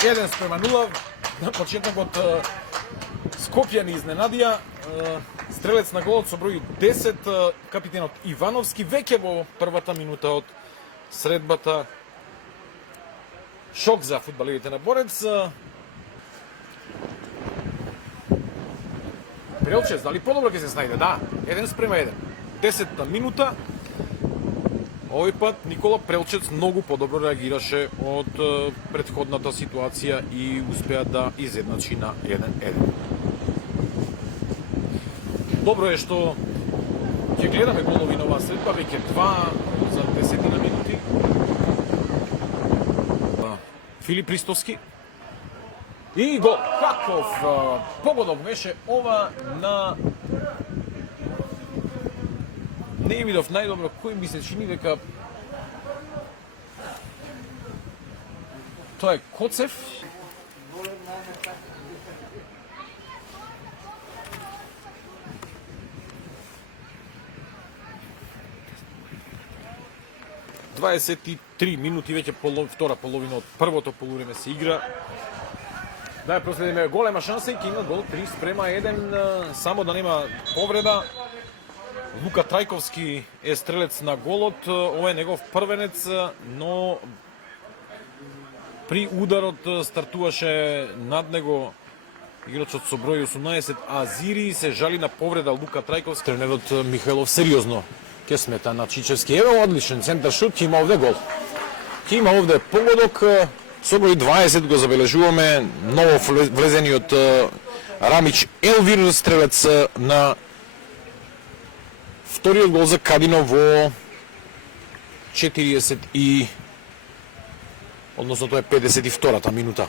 1:0 на почетокот Скопје ни изненадија. Стрелец на голот со број 10, капитенот Ивановски, веќе во првата минута од средбата. Шок за фудбалерите на Борец. Прелчец, дали подобро ќе се снајде? Да, 1:1. 10-та минута. Овој пат Никола Прелчец многу подобро реагираше од претходната ситуација и успеа да изедначи на 1:1. Добро е што ќе гледаме голови на оваа средба, веќе 2 за 10 минути. Филип Ристовски. И гол. Каков погодок беше ова на... Не видов најдобро кој ми се чини дека тоа е Коцев. Дваесет и 3 минути веќе втора половина од првото полувреме се игра. Да ја проследиме голема шанса и ќе има гол 3:1, само да нема повреда. Лука Трајковски е стрелец на голот, ова е негов првенец, но при ударот стартуваше над него играчот со број 18 Азири, се жали на повреда Лука Трајковски. Тренерот Михајлов сериозно ќе смета на Чичевски. Ево одличен центар шут, ќе има овде гол. Ќе има овде погодок, со број 20 го забележуваме, ново влезениот Рамич Елвир, стрелец на вториот гол за Кадино во 40 и... односно тоа е 52-та минута.